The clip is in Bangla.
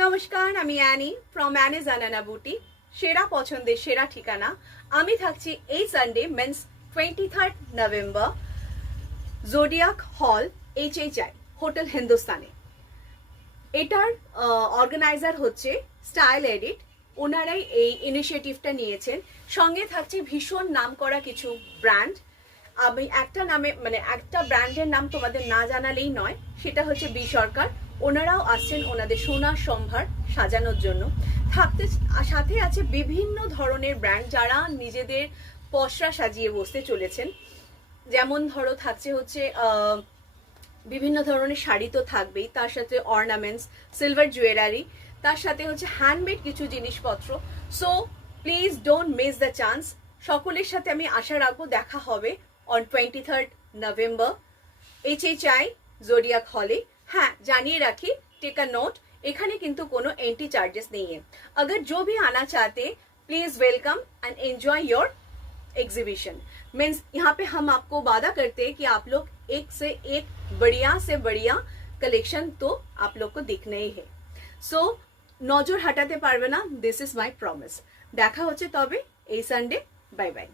নমস্কার, আমি অ্যানি ফ্রম অ্যানিজ আনানা বুটি। সেরা পছন্দের সেরা ঠিকানা। আমি থাকছি এই Sunday means 23rd November zodiac হল HHI হোটেল হিন্দুস্তানে। এটার অর্গানাইজার হচ্ছে স্টাইল এডিট। ওনারাই এই ইনিশিয়েটিভটা নিয়েছেন। সঙ্গে থাকছে ভীষণ নাম করা কিছু ব্র্যান্ড। আমি একটা ব্র্যান্ডের নাম তোমাদের না জানালেই নয়, সেটা হচ্ছে বি সরকার। ওনারাও আসছেন ওনাদের সোনার সম্ভার সাজানোর জন্য। সাথে আছে বিভিন্ন ধরনের ব্র্যান্ড যারা নিজেদের পসরা সাজিয়ে বসতে চলেছেন। যেমন ধরো থাকছে হচ্ছে বিভিন্ন ধরনের শাড়ি তো থাকবেই, তার সাথে অর্নামেন্টস, সিলভার জুয়েলারি, তার সাথে হচ্ছে হ্যান্ডমেড কিছু জিনিসপত্র। So please don't miss the chance. সকলের সাথে আমি আশা রাখবো দেখা হবে on 23rd November HHI zodiac হলে। হ্যাঁ, জানিয়ে রাখি, টেক আ নোট, এখানে কিন্তু কোনো एंट्री चार्जेस नहीं है। अगर जो भी आना चाहते please welcome and enjoy your exhibition. Means यहाँ पे हम आपको वादा करते हैं कि आप लोग एक से एक बढ़िया से बढ़िया कलेक्शन तो आप लोग को दिखने ही है। सो नजर हटाते पारबे ना, दिस इज माई प्रॉमिस। দেখা হচ্ছে তবে এই সানডে। Bye bye.